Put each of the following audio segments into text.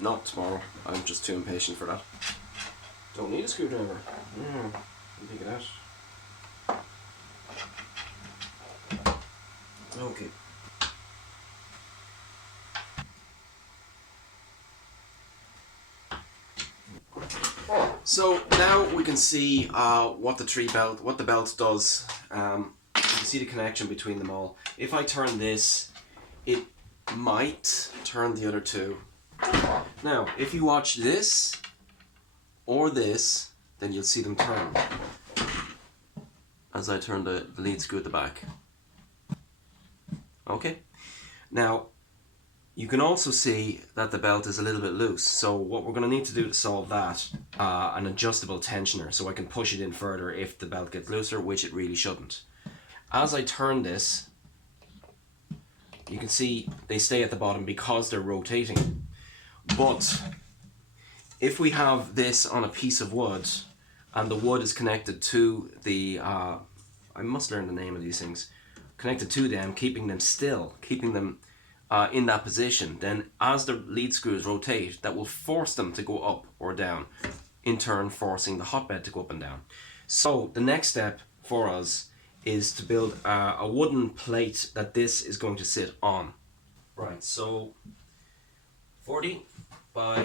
Not tomorrow. I'm just too impatient for that. Don't need a screwdriver. Take it out. Okay. So now we can see what the belt does. You can see the connection between them all. If I turn this, it might turn the other two. Now, if you watch this or this, then you'll see them turn as I turn the lead screw at the back. Okay. Now, you can also see that the belt is a little bit loose. So what we're going to need to do to solve that, an adjustable tensioner, so I can push it in further if the belt gets looser, which it really shouldn't. As I turn this, you can see they stay at the bottom because they're rotating. But if we have this on a piece of wood and the wood is connected to the, I must learn the name of these things, connected to them, keeping them still, keeping them in that position, then as the lead screws rotate, that will force them to go up or down, in turn forcing the hotbed to go up and down. So the next step for us is to build a wooden plate that this is going to sit on. Right, so 40 by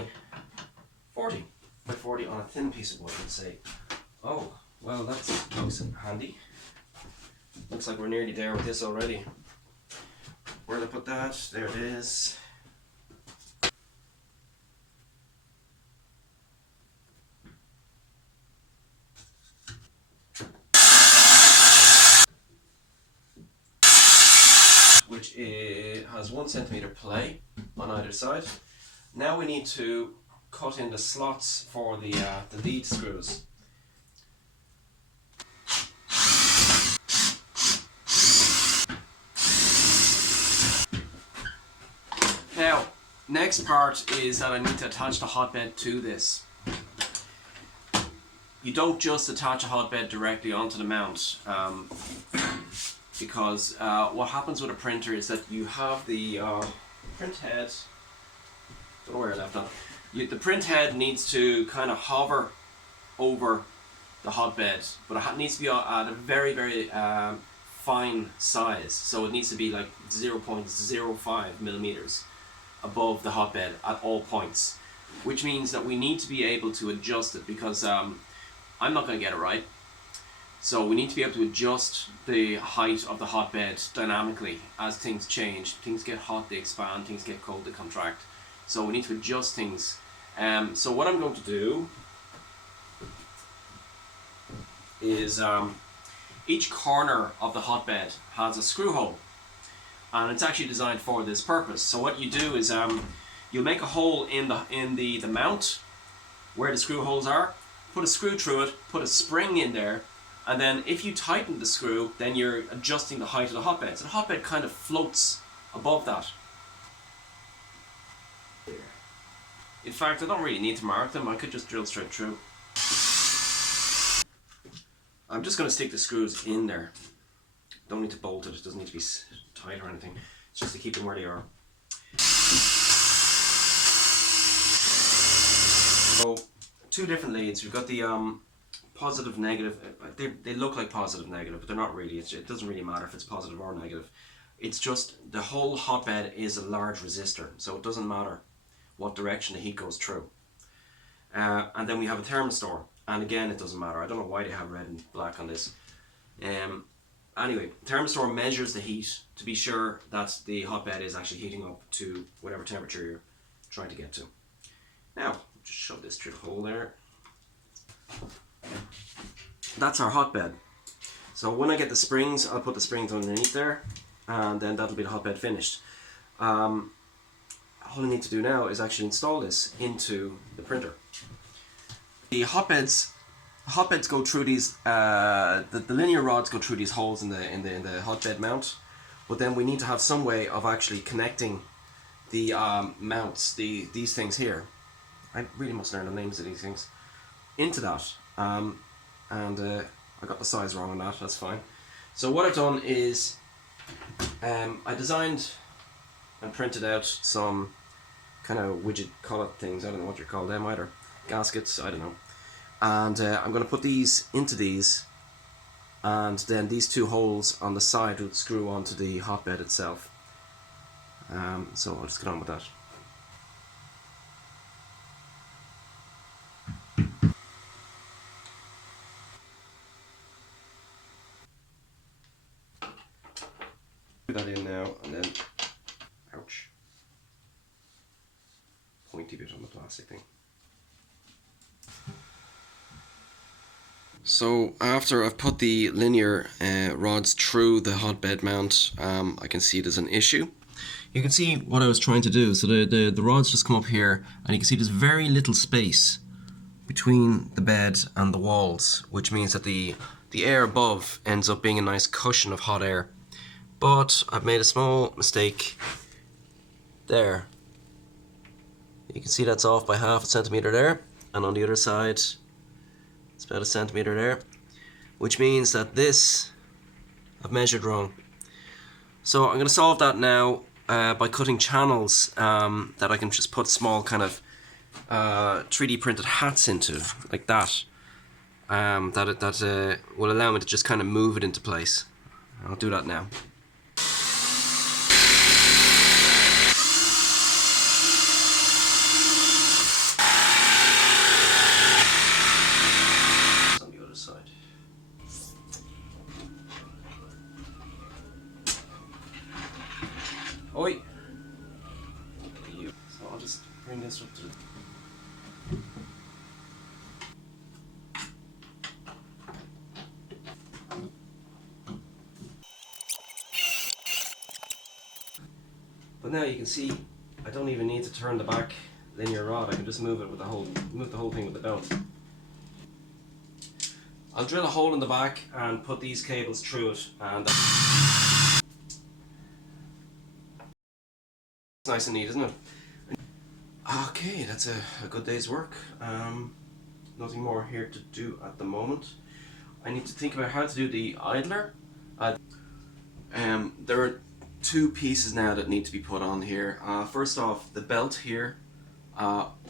40 by 40 on a thin piece of wood, let's say. Oh, well, that's nice and handy. Looks like we're nearly there with this already. Where did I put that? There it is. Which has 1 centimeter play on either side. Now we need to cut in the slots for the lead screws. Now, next part is that I need to attach the hotbed to this. You don't just attach a hotbed directly onto the mount, because what happens with a printer is that you have the print head, don't know where I left that. The print head needs to kind of hover over the hotbed, but it needs to be at a very, very fine size. So it needs to be like 0.05 millimeters above the hotbed at all points, which means that we need to be able to adjust it, because I'm not going to get it right. So we need to be able to adjust the height of the hotbed dynamically as things change. Things get hot, they expand, things get cold, they contract. So we need to adjust things. So what I'm going to do is each corner of the hotbed has a screw hole, and it's actually designed for this purpose. So what you do is you'll make a hole in the mount where the screw holes are, put a screw through it, put a spring in there, and then if you tighten the screw, then you're adjusting the height of the hotbed. So the hotbed kind of floats above that. In fact, I don't really need to mark them, I could just drill straight through. I'm just going to stick the screws in there. Don't need to bolt it, it doesn't need to be tight or anything. It's just to keep them where they are. So, two different leads. We've got the positive, negative. They look like positive, negative, but they're not really. It doesn't really matter if it's positive or negative. It's just the whole hotbed is a large resistor, so it doesn't matter what direction the heat goes through. And then we have a thermistor, and again it doesn't matter. I don't know why they have red and black on this. Anyway, thermistor measures the heat to be sure that the hotbed is actually heating up to whatever temperature you're trying to get to. Now, just shove this through the hole there. That's our hotbed. So when I get the springs, I'll put the springs underneath there, and then that'll be the hotbed finished. All I need to do now is actually install this into the printer. The hotbeds go through these, the linear rods go through these holes in the hotbed mount, but then we need to have some way of actually connecting the mounts, these things here. I really must learn the names of these things, into that. I got the size wrong on that, that's fine. So what I've done is I designed and printed out some kind of widget collet things. I don't know what you call them either. Gaskets, I don't know. And I'm going to put these into these, and then these two holes on the side will screw onto the hotbed itself. So I'll just get on with that. Put that in now, and then, ouch, pointy bit on the plastic thing. So after I've put the linear rods through the hotbed mount, I can see there's an issue. You can see what I was trying to do. So the rods just come up here, and you can see there's very little space between the bed and the walls, which means that the air above ends up being a nice cushion of hot air. But I've made a small mistake there. You can see that's off by 1/2 centimeter there, and on the other side it's about 1 centimeter there, which means that this I've measured wrong. So I'm going to solve that now by cutting channels that I can just put small kind of 3D printed hats into, like that. That will allow me to just kind of move it into place. I'll do that now. On the other side. Oi! So I'll just bring this up to the... But now you can see I don't even need to turn the back linear rod. I can just move it with move the whole thing with the belt. I'll drill a hole in the back and put these cables through it, and it's nice and neat, isn't it? Okay, that's a good day's work. Nothing more here to do at the moment. I need to think about how to do the idler. There are two pieces now that need to be put on here. First off, the belt here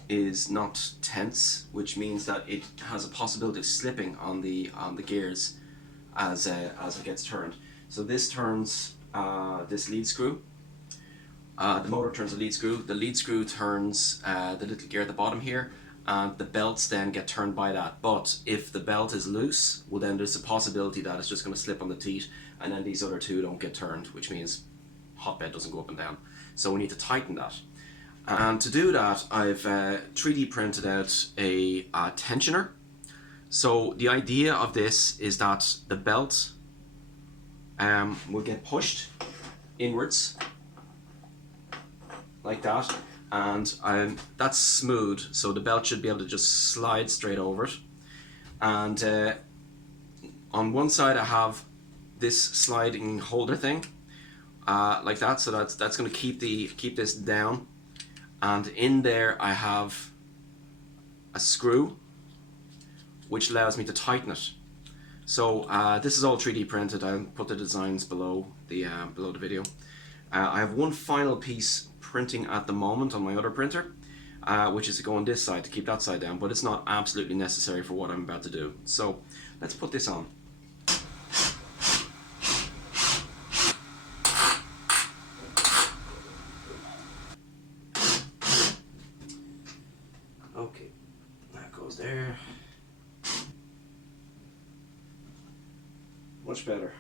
is not tense, which means that it has a possibility of slipping on the gears as it gets turned. So this turns this lead screw. The motor turns the lead screw. The lead screw turns the little gear at the bottom here, and the belts then get turned by that. But if the belt is loose, well, then there's a possibility that it's just going to slip on the teat, and then these other two don't get turned, which means hotbed doesn't go up and down. So we need to tighten that. And to do that, I've 3D printed out a tensioner. So the idea of this is that the belt will get pushed inwards like that, and that's smooth, so the belt should be able to just slide straight over it. And on one side I have this sliding holder thing, like that, so that's going to keep this down. And in there I have a screw which allows me to tighten it. So this is all 3D printed. I'll put the designs below the video. I have one final piece printing at the moment on my other printer, which is to go on this side to keep that side down, but it's not absolutely necessary for what I'm about to do. So let's put this on. Okay, that goes there. Much better.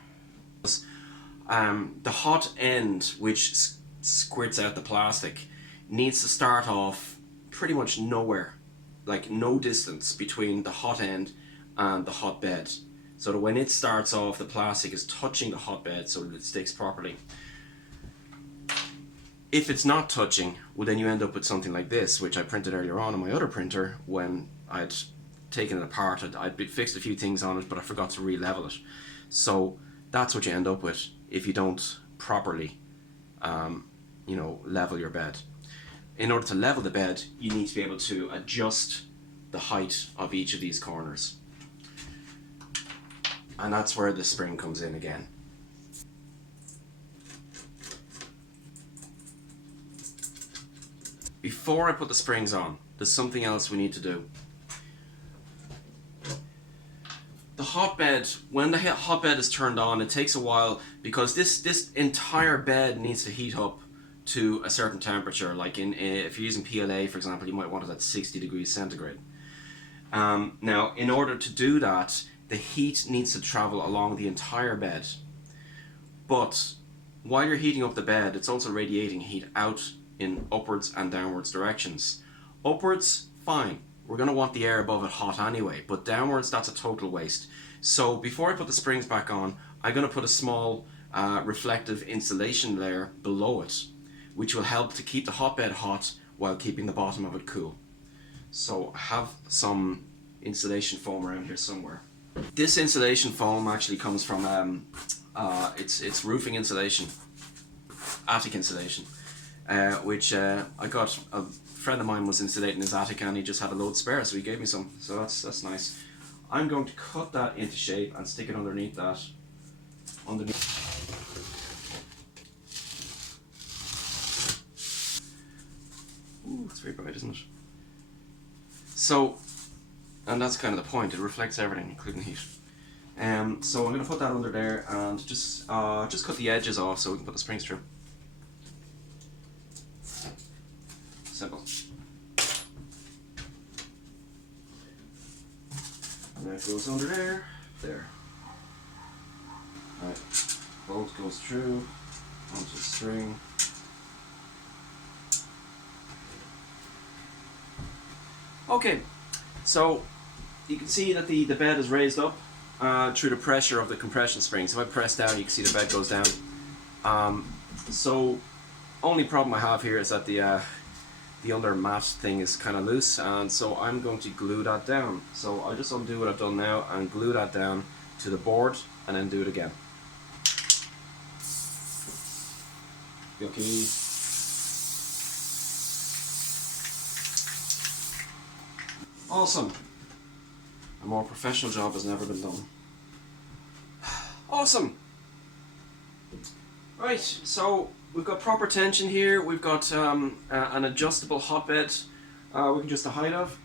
The hot end, which squirts out the plastic, needs to start off pretty much nowhere, like no distance between the hot end and the hotbed, so that when it starts off, the plastic is touching the hotbed so that it sticks properly. If it's not touching, well, then you end up with something like this, which I printed earlier on my other printer when I'd taken it apart. I'd fixed a few things on it, but I forgot to re-level it. So that's what you end up with if you don't properly level your bed. In order to level the bed, you need to be able to adjust the height of each of these corners. And that's where the spring comes in again. Before I put the springs on, there's something else we need to do. The hotbed, when the hotbed is turned on, it takes a while because this entire bed needs to heat up to a certain temperature. Like if you're using PLA, for example, you might want it at 60 degrees centigrade. Now, in order to do that, the heat needs to travel along the entire bed. But while you're heating up the bed, it's also radiating heat out in upwards and downwards directions. Upwards, fine. We're going to want the air above it hot anyway, but downwards, that's a total waste. So before I put the springs back on, I'm going to put a small reflective insulation layer below it, which will help to keep the hotbed hot while keeping the bottom of it cool. So I have some insulation foam around here somewhere. This insulation foam actually comes from, it's roofing insulation, attic insulation, which I got. A friend of mine was insulating his attic and he just had a load spare, so he gave me some. So that's nice. I'm going to cut that into shape and stick it underneath that. Ooh, it's very bright, isn't it? So, and that's kind of the point. It reflects everything, including heat. So I'm going to put that under there and just cut the edges off so we can put the springs through. Simple. And that goes under there. There. Right. Bolt goes through onto the string. Okay, so you can see that the bed is raised up through the pressure of the compression spring. So if I press down, you can see the bed goes down. So only problem I have here is that the under mat thing is kind of loose, and so I'm going to glue that down. So I'll just undo what I've done now and glue that down to the board and then do it again. Okay. Awesome. A more professional job has never been done. Awesome. Right, so we've got proper tension here. We've got an adjustable hotbed we can adjust the height of.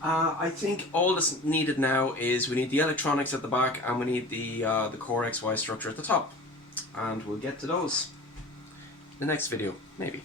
I think all that's needed now is we need the electronics at the back and we need the Core XY structure at the top. And we'll get to those in the next video, maybe.